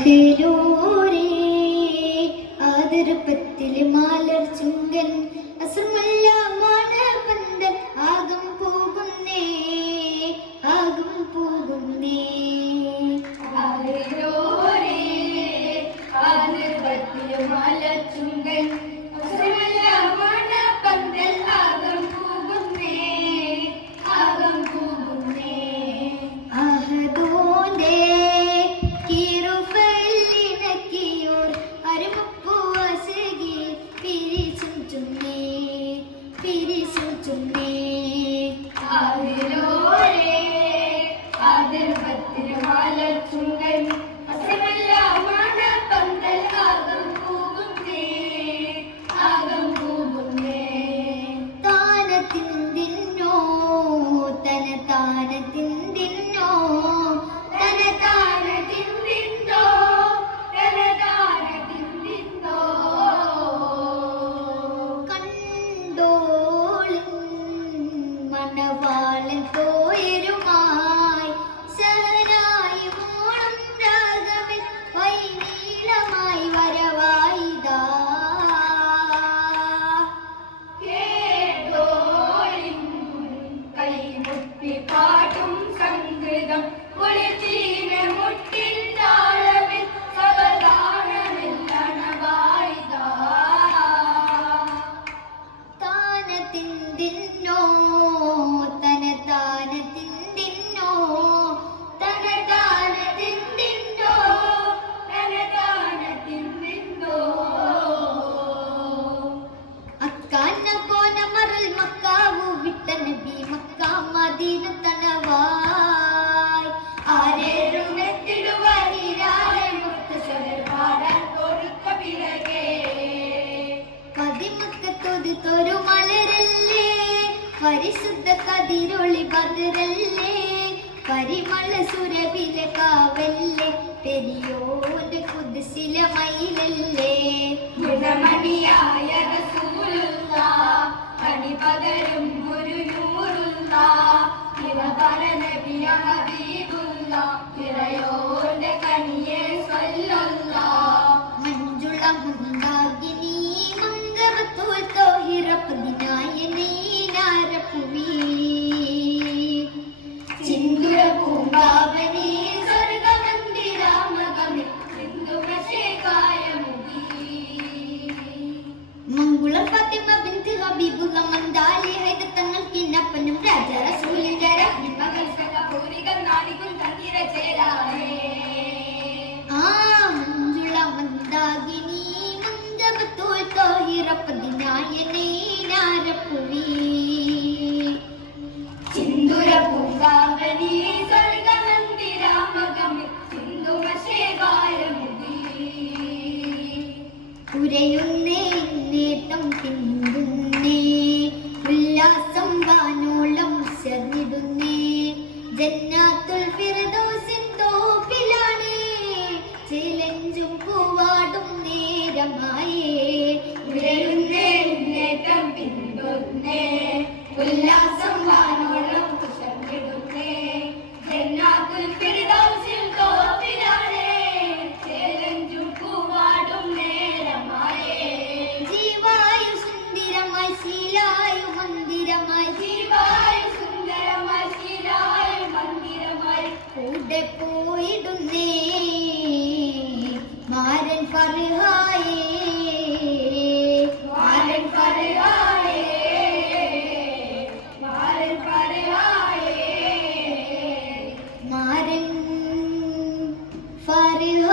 അഹിലൂരേ ആദരപ്പത്തിൽ malar Chunkan അസർമല്ല മാനപന്തൽ ആകം പോകുന്നേ അഹിലൂരേ ആദരപ്പത്തിൽ malar Chunkan അസർമല്ല മാനപന്തൽ ആകം പോകുന്നേ അഹദോന്റെ പാട്ടും സംഗീതം ഒളിച്ചീന മുട്ടിൻ താളവിൽ സവധാനമില്ലണവായിതാ താനത്തിന്തിന്നോ തനതാനത്തിന്തിന്നോ തനതാനത്തിന്തിന്നോ അക്കാന കോന മറൽ മക്കാവു വിട്ട നബി മക്ക മദീന തണവായ് ആരേരും എത്തിടുവാനിരാലെ മുത്തശ്ശേർ പാടാൻ കൊടുക്ക പിറകെ പതിമക്കത്തൊതു തൊരു മലരല്ലേ പരിശുദ്ധ കതിരൊളി ബദറല്ലേ പരിമള സുരവില കാവല്ലേ പെരിയോന്റെ കുതിസില മയിലല്ലേ ഗുണമണിയായ കണി പകരും ഒരു നൂറുള്ള ഇറപല നബിയ ഹബീബുള്ള ഇറയോന്റെ കനിയെ സ്വല്ലുള്ള മഞ്ജുള മന്ദാകിനി മംഗവത്തുൽ തോഹിറപ്പതിനായനീ നാരപ്പുവി ചിന്തുര പൂമ്പാവനി സ്വർഗമന്ദിരാമകമി സിന്ധുവശേകായ മുഖി മംഗുളം ഫാത്തിമ ബിൻത് ഹബീബുള്ള മന്ദാലി ഹൈദർ തങ്ങൾക്കിന്നപ്പനും രാജ റസൂലിന്റെ റഹ്മ മകൾ സഖപൂരികൾ നാടികൾ തന്നിര ചേരാനേ മഞ്ജുള മന്ദാകിനി മംഗവത്തുൽ തോഹിറപ്പതിനായനീ നാരപ്പുവി ചിന്തുര പൂങ്കാവനി സ്വർഗമന്ദിരാമകമി സിന്ധുവശേകായ മുഖി ഉരയുന്നേ നേട്ടം പിന്തുന്നേ ഉല്ലാസം വാനോളം ശർന്നിടുന്നേ ജന്നാത്തുൽ ഫിർദൗസിൻ തോപ്പിലാണേ ചിലഞ്ചും പൂവാടും നേരമായേ ഉയരുന്നേ മുന്നേറ്റം പിന്തുന്നേ ഉല്ലാസം വാനോളം കുശമിടുന്നേ ജന്നാത്തുൽ ഫിർദൗസിൽ തോപ്പിലാണേ ചേലഞ്ചും പൂവാടും നേരമായേ ജീവായു സുന്ദരമായി ശീലായു മന്ദിരമായി ജീവായു സുന്ദരമായി ശീലായു മന്ദിരമായി കൂടെ പോയിടുന്നേ മാരൻ ഫർഹായേ മാരൻ ഫർഹായേ മാരൻ ഫർഹായേ മാരൻ ഫർഹായേ